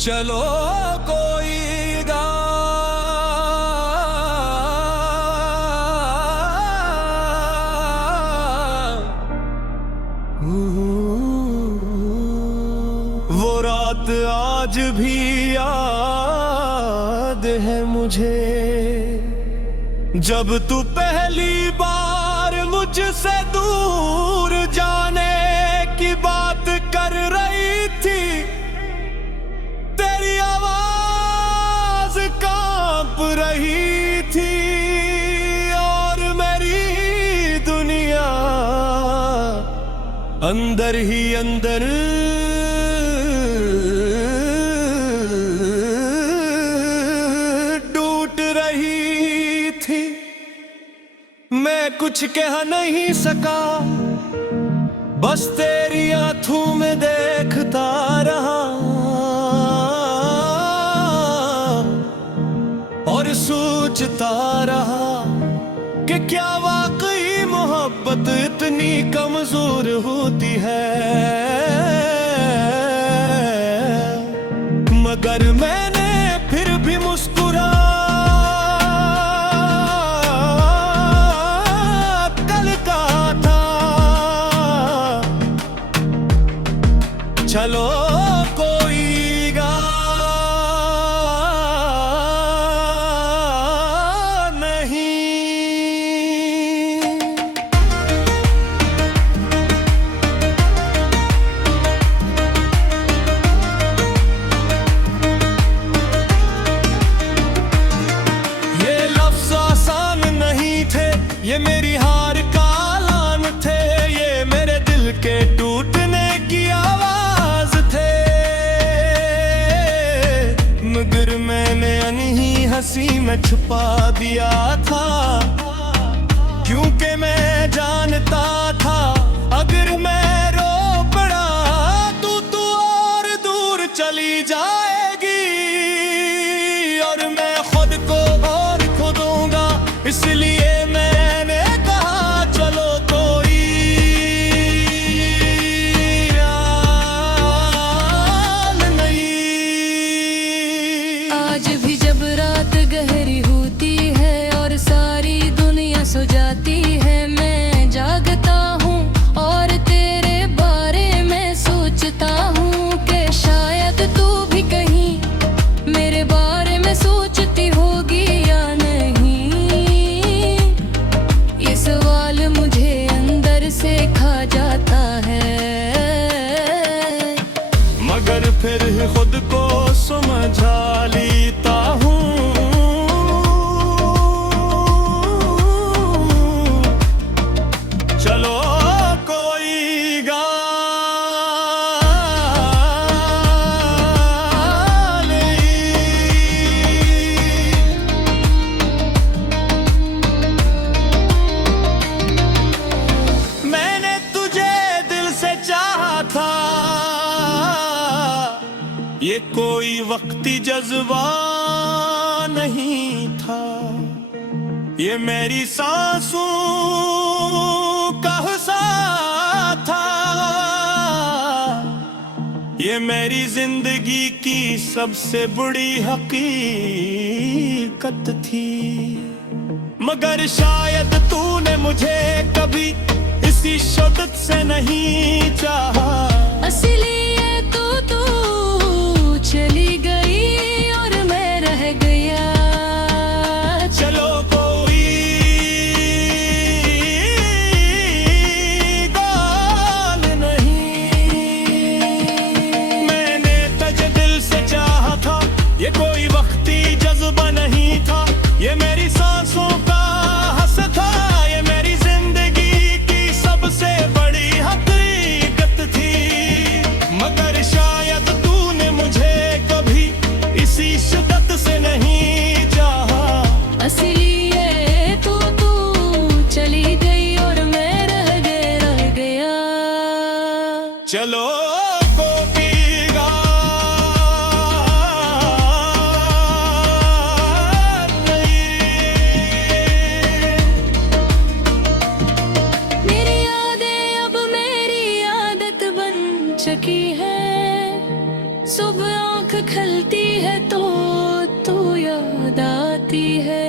चलो कोई गा वो रात आज भी याद है मुझे, जब तू पहली बार मुझसे दूर जाने की बात कर रही थी। तेरी आवाज कांप रही थी और मेरी दुनिया अंदर ही अंदर टूट रही थी। मैं कुछ कह नहीं सका, बस तेरी आंखों में देखता रहा और सोचता रहा कि क्या वाकई मोहब्बत इतनी कमजोर होती है। मगर मैंने फिर भी मुस्कुरा कल कहा था, चलो कोई गा ये मेरी हार का ऐलान थे, ये मेरे दिल के टूटने की आवाज थे। मगर मैंने अनही हंसी में छुपा दिया था, क्योंकि मैं जानता था अगर मैं रो पड़ा तो तू और दूर चली जाएगी और मैं खुद को और खो दूंगा। इसलिए सो जाती है, मैं जागता हूँ और तेरे बारे में सोचता हूँ कि शायद तू भी कहीं मेरे बारे में सोचती होगी या नहीं। ये सवाल मुझे अंदर से खा जाता है, मगर फिर खुद को समझा लेता हूँ। चलो कोई गा मैंने तुझे दिल से चाहा था, ये कोई वक्ती जज्बा नहीं था। ये मेरी सांसों का हिस्सा था, ये मेरी जिंदगी की सबसे बड़ी हकीकत थी। मगर शायद तूने मुझे कभी इसी शिद्दत से नहीं चाहा, इसलिए तू चली गई और मैं रह गया। चलो ये कोई वक्ती जज्बा नहीं था, ये मेरी सांसों का हस था, ये मेरी जिंदगी की सबसे बड़ी हकीकत थी। आंख खलती है तो तू याद आती है,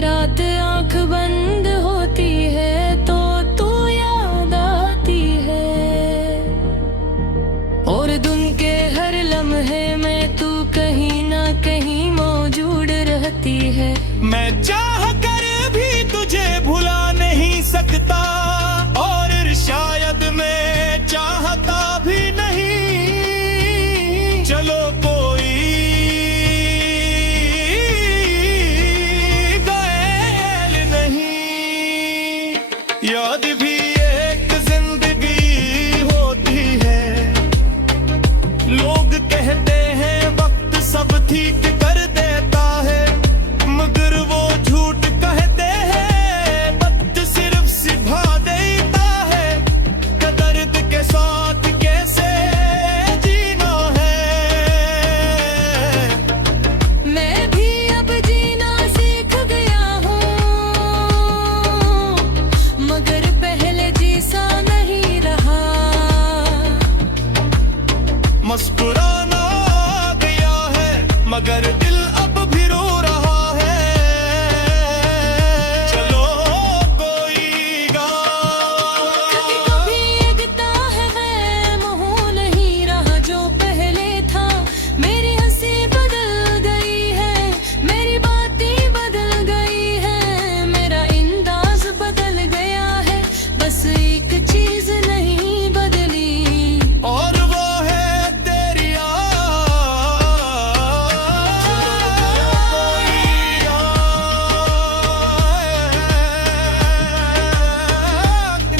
रात आंख बंद होती है तो तू याद आती है, और दिन के हर लम्हे में तू कहीं ना कहीं मौजूद रहती है। मैं चाह कर भी तुझे भुला नहीं सकता, और शायद मैं चाहता भी नहीं। चलो कोई घायल नहीं, याद भी एक जिंदगी होती है। लोग कहते हैं वक्त सब ठीक कर देता है, मगर वो झूठ कहते हैं, वक्त सिर्फ सिभा देता है। दर्द के साथ कैसे जीना है, मैं भी अब जीना सीख गया हूँ, मगर पहले जैसा नहीं रहा। मुस्कुराना आ गया है मगर दिल अब भी रो रहा है। चलो कोई कभी कभी लगता है मैं हूँ नहीं रहा जो पहले था। मेरी हंसी बदल गई है, मेरी बातें बदल गई है, मेरा अंदाज बदल गया है, बस एक चीज नहीं बदली, और वो है तेरी याद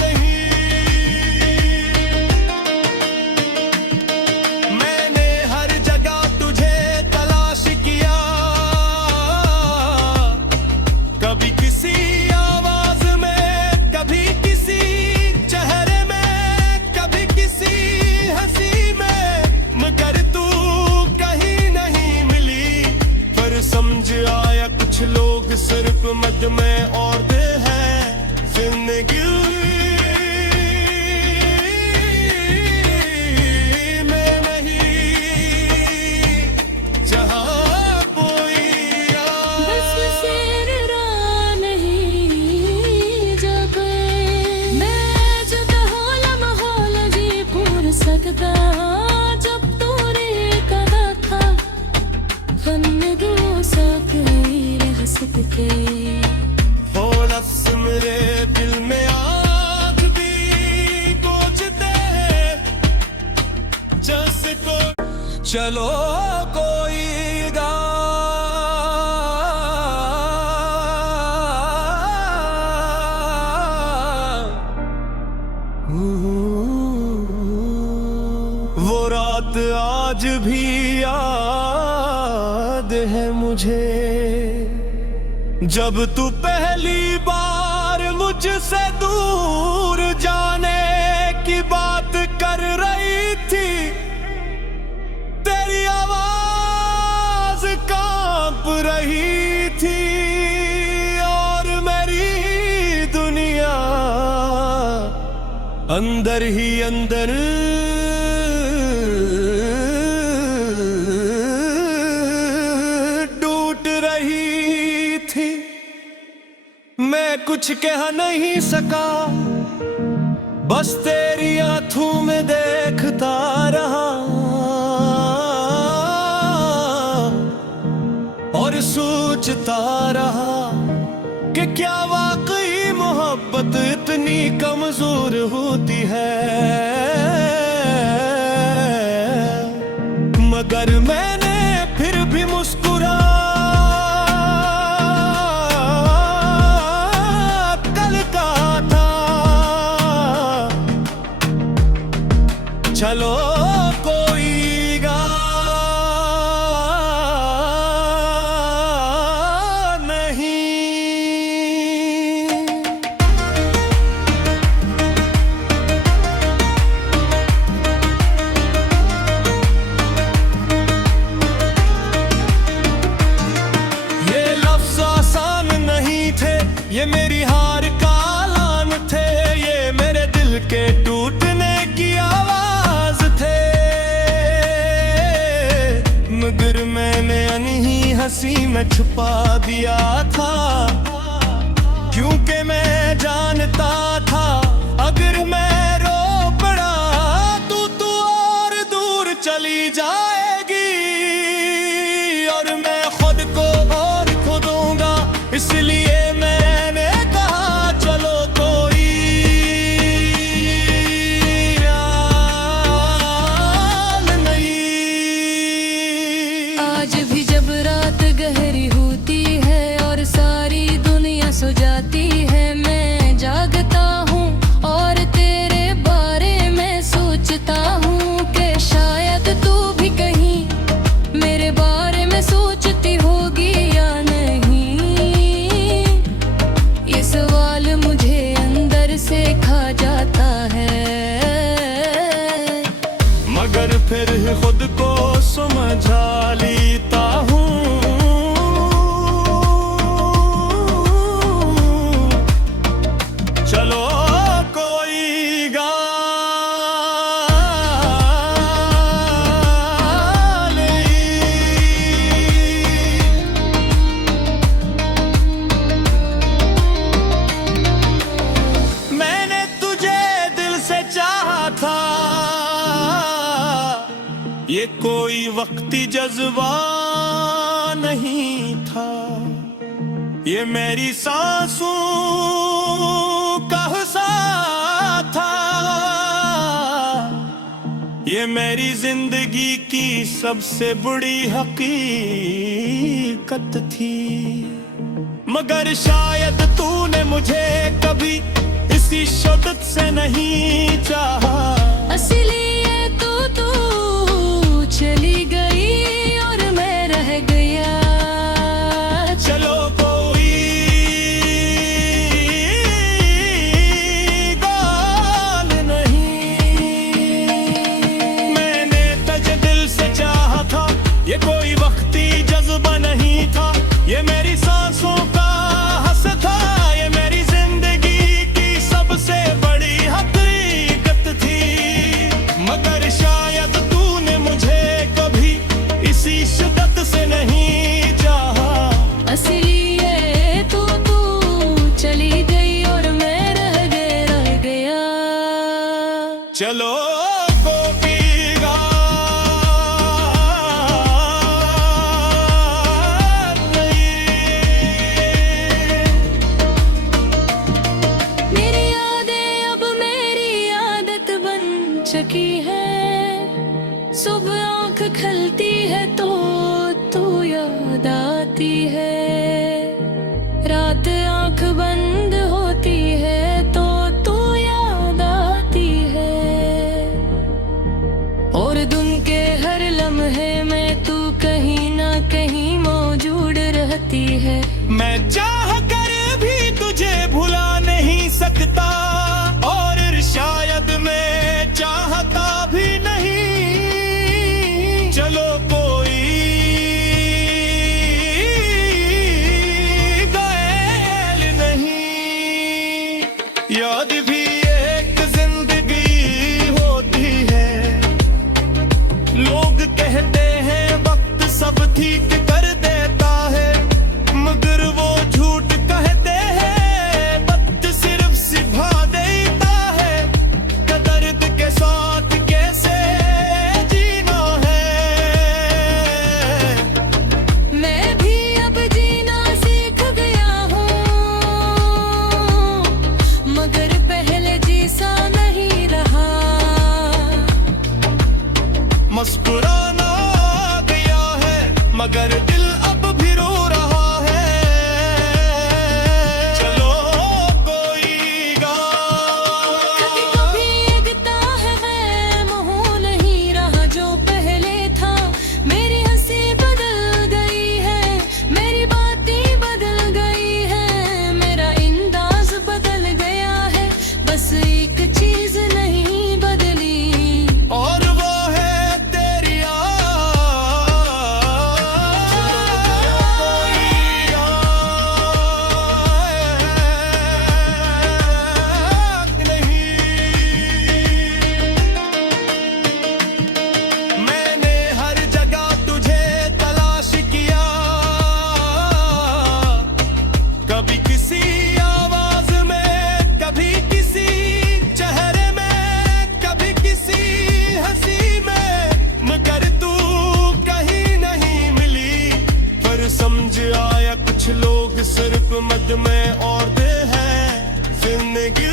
नहीं। मैंने हर जगह तुझे तलाश किया, कभी किसी आवाज में, कभी किसी चेहरे में, कभी किसी हंसी में, मगर तू कहीं नहीं मिली। पर समझ आया कुछ लोग सिर्फ मद में और दे हैं जिंदगी में नहीं, जहाँ कोई बस शेर रहा नहीं जब मैं जुदा हो लम्हों जी पूर सकता, जब तूने कहा था फन दो सकई रह सकते। हो नफ्स मेरे दिल में आग भी कोचते हैं, जैसे को चलो कोई वो रात आज भी याद है मुझे, जब तू पहली बार मुझसे दूर जाने की बात कर रही थी। तेरी आवाज कांप रही थी, और मेरी दुनिया अंदर ही अंदर टूट रही थी। मैं कुछ कह नहीं सका, बस तेरी आंखों में देखता रहा, और सोचता रहा कि क्या वाकई मोहब्बत इतनी कमजोर होती है। मगर मैंने फिर भी मुस्कुरा कल कहा था, चलो कोई नहीं। हंसी में छुपा दिया था, क्योंकि मैं जानता था अगर मैं रो पड़ा तू और दूर चली जाएगी, और मैं खुद को और खो दूंगा। इसलिए मैंने कहा चलो कोई हाल नहीं। आज भी जब रात गहरी होती है और सारी दुनिया सो जाती है, मैं जागता हूँ और तेरे बारे में सोचता हूँ कि शायद तू भी कहीं मेरे बारे में सोचती होगी या नहीं। ये सवाल मुझे अंदर से खा जाता है, मगर फिर खुद को समझा लेता हूँ। चलो कोई गाल नहीं। मैंने तुझे दिल से चाहा था, ये कोई वक्ती जज्बा नहीं था, ये मेरी सांसों का हिस्सा था, ये मेरी जिंदगी की सबसे बड़ी हकीकत थी। मगर शायद तूने मुझे कभी इसी शिद्दत से नहीं चाहा, इसलिए तू चली गई और मैं रह गया। चलो कोई गाल नहीं। मैंने तुझे दिल से चाहा था, ये कोई वक्ती जज्बा नहीं था, ये मेरी सांसों का हस था, ये मेरी जिंदगी की सबसे बड़ी हकीकत थी। मगर शायद तूने मुझे कभी इसी शिद्दत से नहीं चाहा, इसलिए तू चली गई और मैं रह गया। चलो कोई गाल नहीं। मेरी यादें अब मेरी आदत बन चुकी है, सुबह आँख खलती है तो याद आती है, रात आँख बंद होती है तो याद आती है, और दिन के हर लम्हे में तू कहीं ना कहीं मौजूद रहती है। मैं चाह कर भी तुझे भुला नहीं सकता, और शायद मैं चाहता भी नहीं। चलो कोई गायल नहीं। याद भी एक जिंदगी होती है, लोग कहते हैं वक्त सब ठीक कर देता है, मगर वो झूठ कहते हैं, वक्त सिर्फ सिभा देता है। कदर के साथ कैसे जीना है, मैं भी अब जीना सीख गया हूँ, मगर पहले जैसा नहीं रहा। मुस्कुराना आ गया है, मगर दिल अब भी रो रहा है। चलो कोई कभी गाल कभी लगता है मोह नहीं रहा जो पहले था, मेरी हंसी बदल गई है, मेरी बातें बदल गई है, मेरा अंदाज बदल गया है, बस एक चीज नहीं बदली, और वो है तेरी याद। समझ में औरते हैं जिंदगी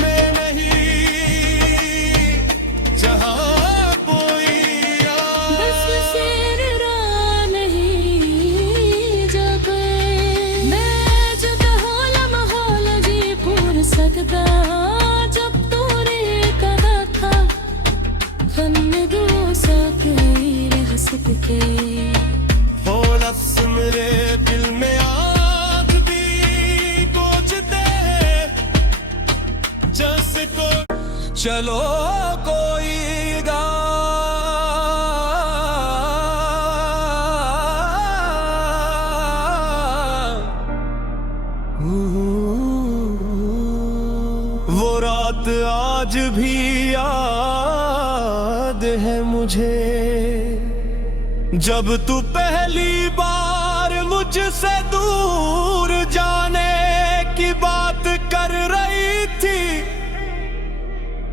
में नहीं जहाँ कोई बस शेर राह नहीं जब मैं जुदा होला माहौल जी पूर सकदा जब तूने कहा था फन दूसा कई रह सकते हो लफ्ज़ मेरे दिल में आग भी कोचते जैसे को चलो कोई वो रात आज भी याद है मुझे जब तू पहली बार मुझसे दूर जाने की बात कर रही थी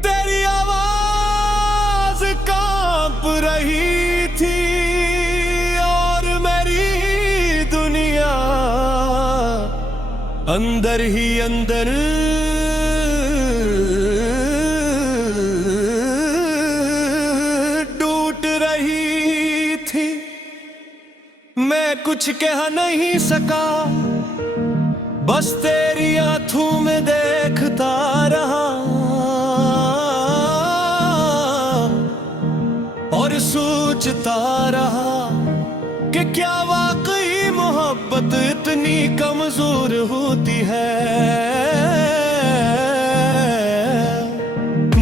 तेरी आवाज कांप रही थी और मेरी दुनिया अंदर ही अंदर टूट रही थी मैं कुछ कह नहीं सका बस तेरी आंखों में देखता रहा और सोचता रहा कि क्या वाकई मोहब्बत इतनी कमजोर होती है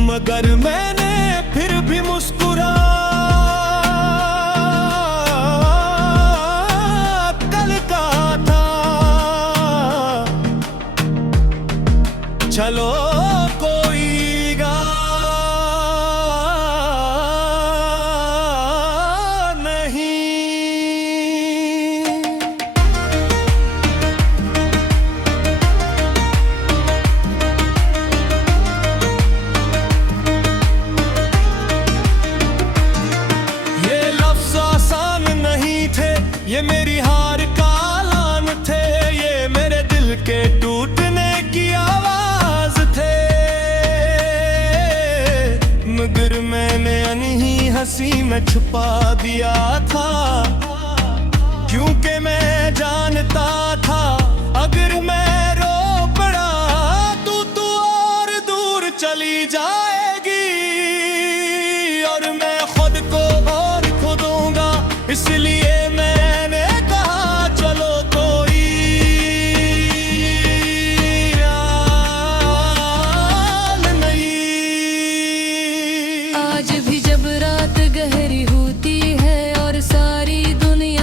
मगर मैंने फिर भी मुस्कुरा कल कहा था चलो कोई ये मेरी हार का ऐलान थे ये मेरे दिल के टूटने की आवाज थे मगर मैंने अनही हंसी में छुपा दिया था क्योंकि मैं जानता था अगर मैं रो पड़ा तू और दूर चली जाएगी और मैं खुद को और खो दूंगा इसलिए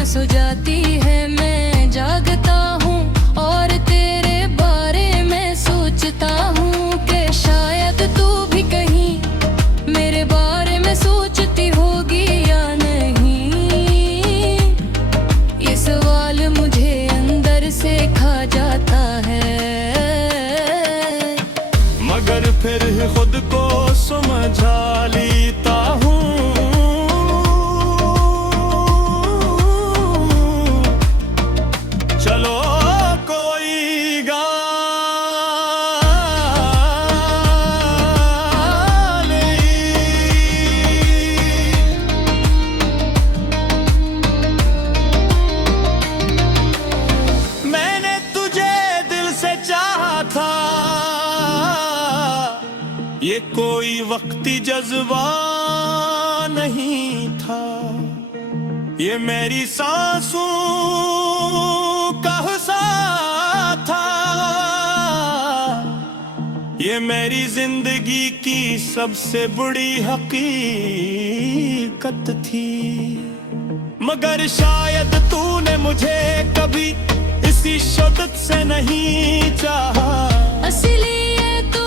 सो जाती है मैं जागता हूँ और तेरे बारे में सोचता हूँ कि शायद तू भी कहीं मेरे बारे में सोचती होगी या नहीं ये सवाल मुझे अंदर से खा जाता है मगर फिर खुद को समझा लेता हूँ ये कोई वक्ती जज्बा नहीं था ये मेरी सांसों का हिस्सा था ये मेरी जिंदगी की सबसे बड़ी हकीकत थी मगर शायद तूने मुझे कभी इसी शिद्दत से नहीं चाहा इसलिए तू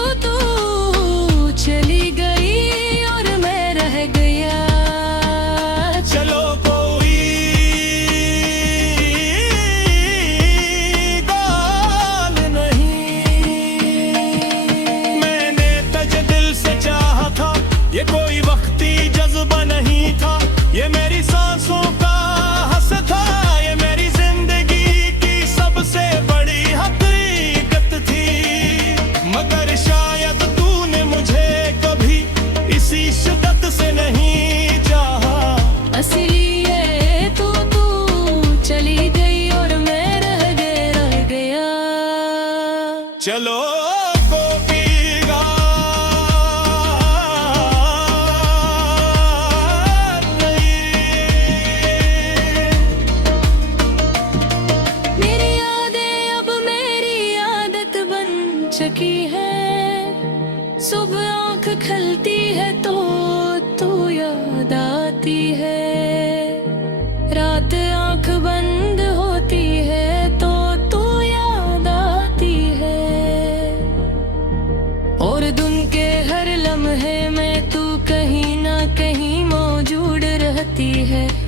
चली गई और मैं रह गया चलो कोई गाल नहीं मैंने तुझे दिल से चाहा था ये कोई वक्ती जज्बा नहीं था ये मेरी सांसों का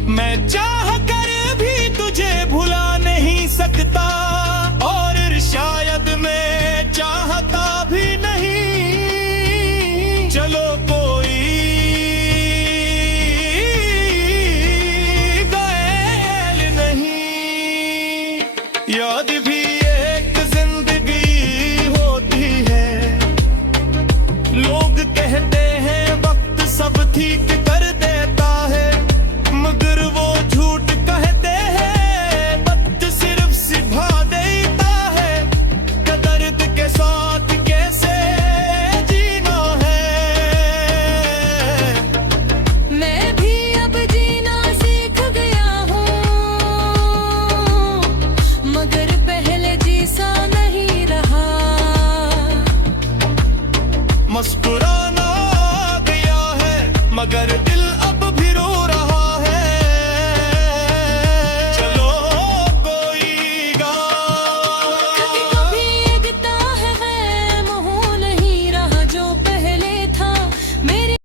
मैं चाह कर भी तुझे भुला नहीं सकता, और शायद मैं चाहता भी नहीं। चलो कोई घायल नहीं, याद भी एक जिंदगी होती है। लोग कहते हैं वक्त सब ठीक कर देता है, मगर वो झूठ कहते हैं, वक्त सिर्फ सिखा देता है दर्द के साथ कैसे जीना है। मैं भी अब जीना सीख गया हूँ, मगर पहले जैसा नहीं रहा। मुस्कुराना आ गया है मगर